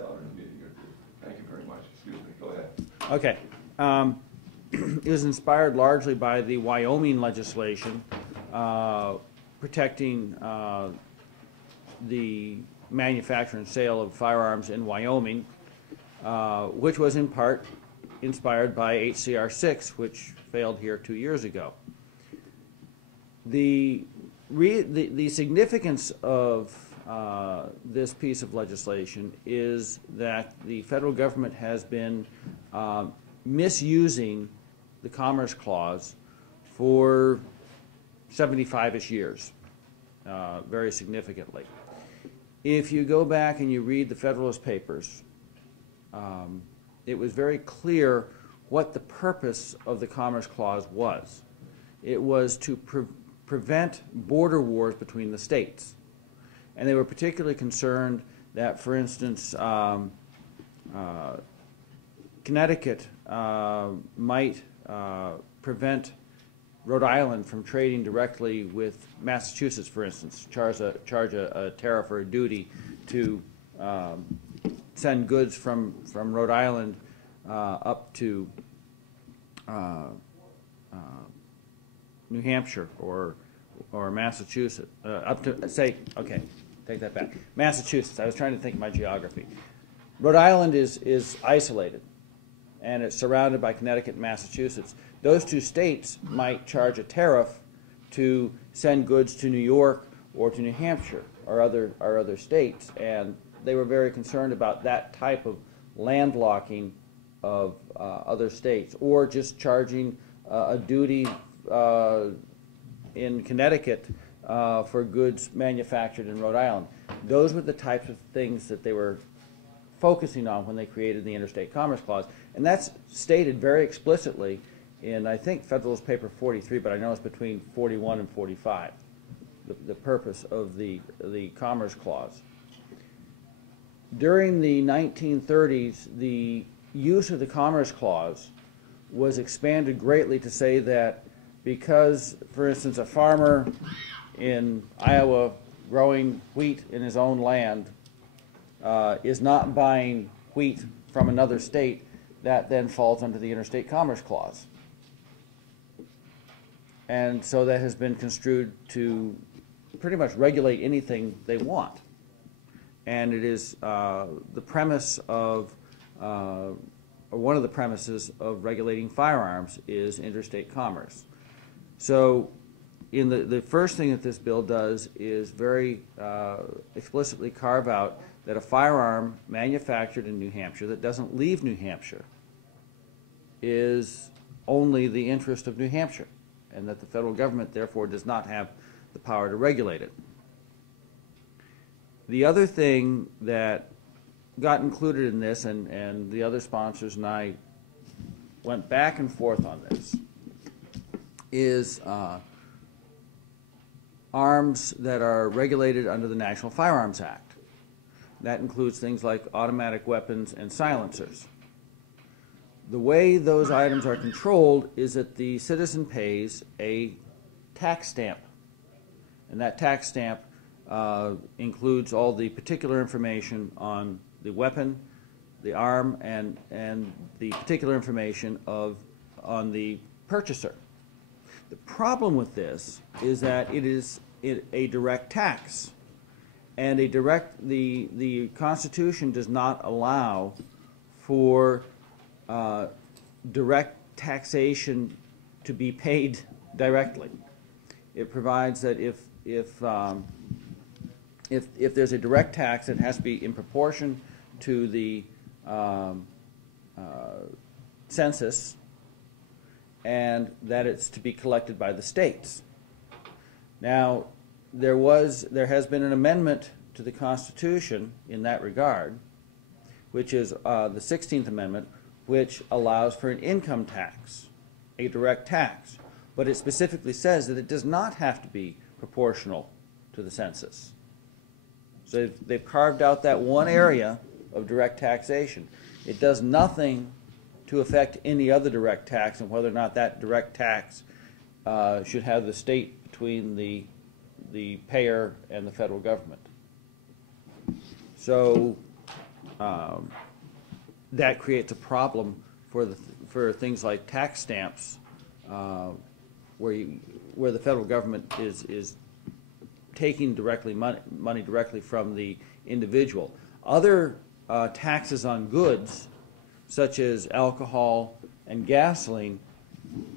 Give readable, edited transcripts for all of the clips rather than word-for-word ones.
out in a meeting or two. Thank you very much. Excuse me. Go ahead. Okay. It was inspired largely by the Wyoming legislation protecting the manufacture and sale of firearms in Wyoming, which was in part inspired by HCR 6, which failed here 2 years ago. The significance of this piece of legislation is that the federal government has been misusing the Commerce Clause for 75-ish years, very significantly. If you go back and you read the Federalist Papers, it was very clear what the purpose of the Commerce Clause was. It was to prevent border wars between the states. And they were particularly concerned that, for instance, Connecticut might prevent Rhode Island from trading directly with Massachusetts, for instance, charge a tariff or a duty to send goods from Rhode Island up to New Hampshire or Massachusetts, up to, say, okay, take that back, Massachusetts. I was trying to think of my geography. Rhode Island is isolated, and it's surrounded by Connecticut and Massachusetts. Those two states might charge a tariff to send goods to New York or to New Hampshire or other states, and they were very concerned about that type of landlocking of other states, or just charging a duty in Connecticut for goods manufactured in Rhode Island. Those were the types of things that they were focusing on when they created the Interstate Commerce Clause, and that's stated very explicitly in, I think, Federalist Paper 43, but I know it's between 41 and 45, the purpose of the Commerce Clause. During the 1930s, the use of the Commerce Clause was expanded greatly to say that because, for instance, a farmer in Iowa growing wheat in his own land is not buying wheat from another state, that then falls under the Interstate Commerce Clause. And so that has been construed to pretty much regulate anything they want. And it is the premise of, or one of the premises of regulating firearms is interstate commerce. So in the first thing that this bill does is very explicitly carve out that a firearm manufactured in New Hampshire that doesn't leave New Hampshire is only the interest of New Hampshire, and that the federal government therefore does not have the power to regulate it. The other thing that got included in this, and the other sponsors and I went back and forth on this, is arms that are regulated under the National Firearms Act. That includes things like automatic weapons and silencers. The way those items are controlled is that the citizen pays a tax stamp, and that tax stamp includes all the particular information on the weapon, the arm, and the particular information on the purchaser. The problem with this is that it is a direct tax, and the Constitution does not allow for direct taxation to be paid directly. It provides that if there's a direct tax, it has to be in proportion to the census, and that it's to be collected by the states. Now, there has been an amendment to the Constitution in that regard, which is the 16th Amendment, which allows for an income tax, a direct tax, but it specifically says that it does not have to be proportional to the census. So they've carved out that one area of direct taxation. It does nothing to affect any other direct tax and whether or not that direct tax should have the state between the payer and the federal government. So that creates a problem for things like tax stamps, where the federal government is taking money directly from the individual. Other taxes on goods, such as alcohol and gasoline,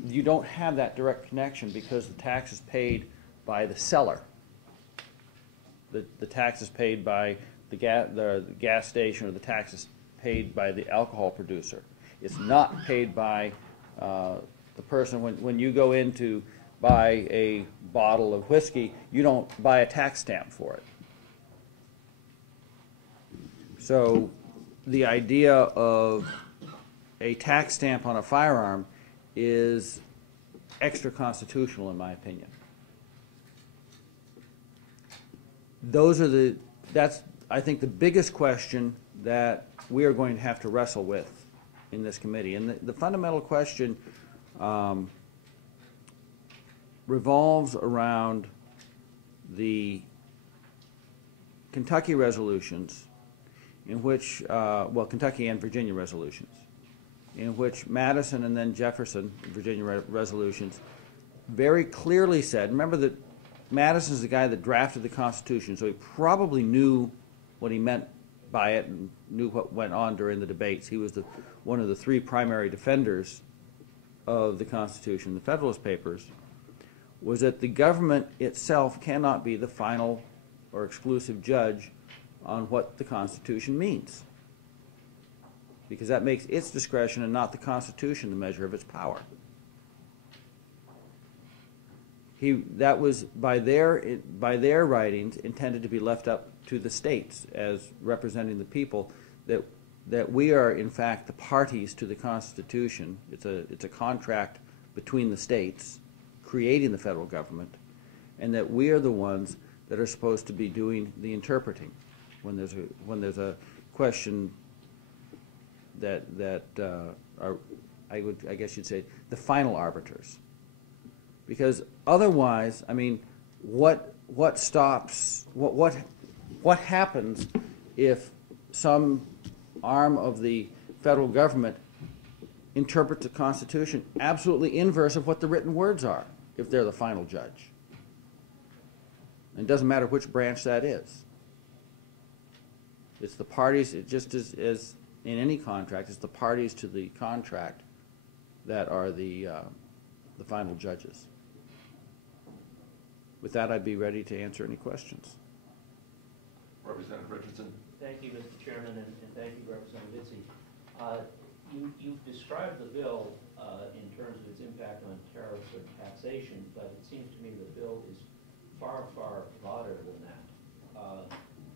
you don't have that direct connection because the tax is paid by the seller. The tax is paid by the gas station, or the tax is paid by the alcohol producer. It's not paid by the person. When you go in to buy a bottle of whiskey, you don't buy a tax stamp for it. So the idea of a tax stamp on a firearm is extra constitutional, in my opinion. That's, I think, the biggest question that we are going to have to wrestle with in this committee. And the fundamental question revolves around the Kentucky resolutions, in which, well, Kentucky and Virginia resolutions, in which Madison and then Jefferson, Virginia resolutions, very clearly said, remember that Madison's the guy that drafted the Constitution, so he probably knew what he meant by it and knew what went on during the debates. He was one of the three primary defenders of the Constitution. The Federalist Papers was that the government itself cannot be the final or exclusive judge on what the Constitution means, because that makes its discretion and not the Constitution the measure of its power. That was, by their writings, intended to be left up to the states as representing the people, that we are in fact the parties to the Constitution. It's a contract between the states creating the federal government, and that we are the ones that are supposed to be doing the interpreting when there's a question that are, I guess you'd say, the final arbiters. Because otherwise, I mean, what happens if some arm of the federal government interprets the Constitution absolutely inverse of what the written words are, if they're the final judge? And it doesn't matter which branch that is. It's the parties, just as in any contract, it's the parties to the contract that are the final judges. With that, I'd be ready to answer any questions. Representative Richardson. Thank you, Mr. Chairman, and thank you, Representative Itse. You've described the bill in terms of its impact on tariffs or taxation, but it seems to me the bill is far, far broader than that.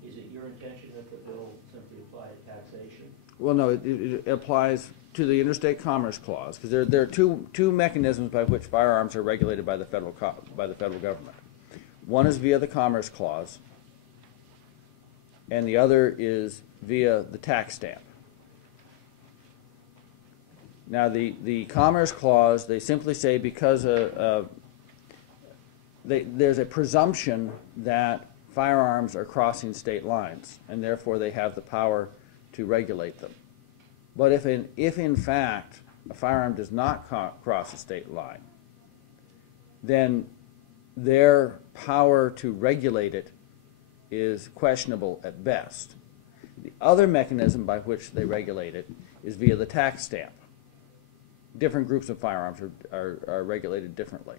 Is it your intention that the bill simply apply to taxation? Well, no, it applies to the Interstate Commerce Clause, because there are two mechanisms by which firearms are regulated by the federal government. One is via the Commerce Clause, and the other is via the tax stamp. Now, the Commerce Clause, they simply say because there's a presumption that firearms are crossing state lines, and therefore they have the power to regulate them. But if in fact a firearm does not cross a state line, then their power to regulate it is questionable at best. The other mechanism by which they regulate it is via the tax stamp. Different groups of firearms are regulated differently.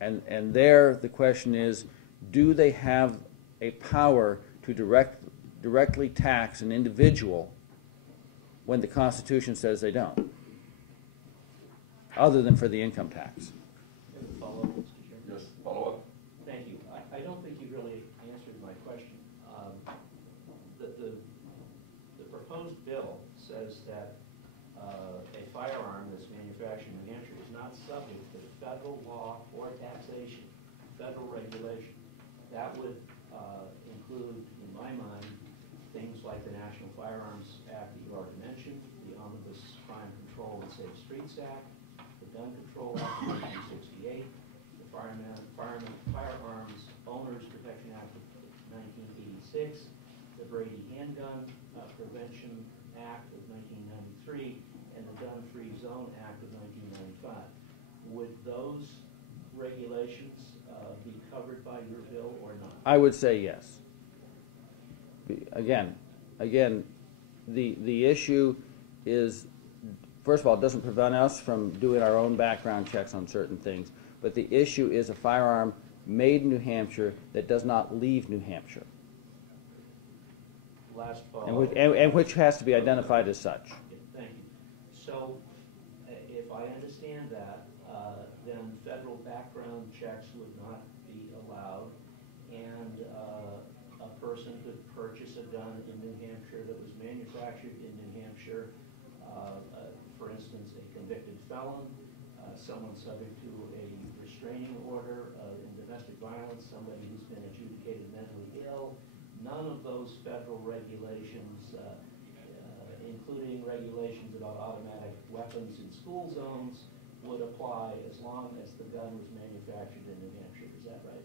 And there the question is, do they have a power to directly tax an individual when the Constitution says they don't, other than for the income tax? Follow-up, Mr. Chairman? Yes, follow-up. Thank you. I don't think you really answered my question. The proposed bill says that a firearm that's manufactured in New Hampshire is not subject to federal law or taxation, federal regulation. That would include, in my mind, things like the National Firearms Act that you already mentioned, the Omnibus Crime Control and Safe Streets Act, the Gun Control Act of 1968, the Firearms Owners Protection Act of 1986, the Brady Handgun Prevention Act of 1993 and the Gun-Free Zone Act of 1995. Would those regulations be covered by your bill or not? I would say yes. Again, the issue is, first of all, it doesn't prevent us from doing our own background checks on certain things, but the issue is a firearm made in New Hampshire that does not leave New Hampshire, Last fall. and which has to be identified as such. Thank you. So, if I understand that, then federal background checks would not be allowed, and a person could purchase a gun in New Hampshire that was manufactured in New Hampshire. For instance, a convicted felon, someone subject to a restraining order in domestic violence, somebody who's been adjudicated mentally ill. None of those federal regulations, including regulations about automatic weapons in school zones, would apply as long as the gun was manufactured in New Hampshire. Is that right?